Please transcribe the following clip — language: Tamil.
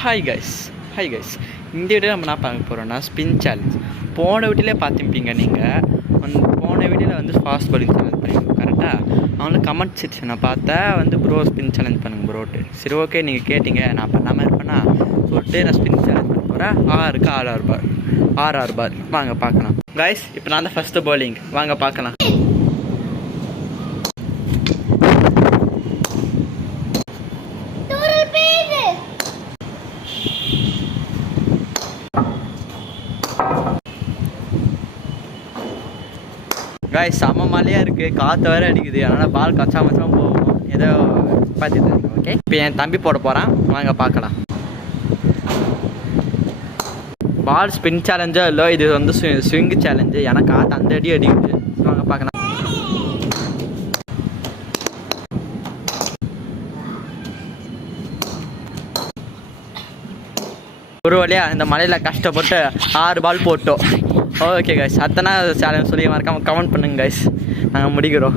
ஹாய் கைஸ் இந்த வீடியோ நம்ம என்ன பார்க்க போகிறோம்னா ஸ்பின் சேலஞ்ச். போன வீடியோலே பார்த்துப்பீங்க நீங்கள் போன வீடியோவில் வந்து ஃபாஸ்ட் பாலிங் சேலஞ்ச் பண்ணியிருக்கோம் கரெக்டாக. அவங்களும் கமெண்ட் செக்ஷனை பார்த்தா ப்ரோ ஸ்பின் சேலஞ்ச் பண்ணுங்க ப்ரோட்டு. சரி ஓகே நீங்கள் கேட்டிங்க நான் பண்ணாமல் இருப்பேன்னா சொல்லிட்டு நான் ஸ்பின் சேலஞ்ச் பண்ண போகிறேன். 6க்கு 6 பார் வாங்க பார்க்கலாம் கைஸ். இப்போ நான் தான் ஃபஸ்ட்டு பவுலிங், வாங்க பார்க்கலாம். கைஸ் செம்ம மழையாக இருக்குது, காற்று வேறு அடிக்குது, அதனால் பால் கச்சா மச்சாமல் போகும். ஏதோ பார்த்துட்டு ஓகே. இப்போ என் தம்பி போட போகிறான், வாங்க பார்க்கலாம். பால் ஸ்பின் சேலஞ்சோ இல்லை, இது வந்து ஸ்விங் சேலஞ்சு. எனக்கு காற்று அந்த அடி அடிக்குது, வாங்க பார்க்கலாம். ஒரு வழியாக இந்த மலையில் கஷ்டப்பட்டு 6 பால் போட்டோம். ஓகே கைஸ், அத்தனை சேலஞ்ச் சொல்லி மறக்காமல் கமெண்ட் பண்ணுங்க கைஸ், நாங்கள் முடிக்கிறோம்.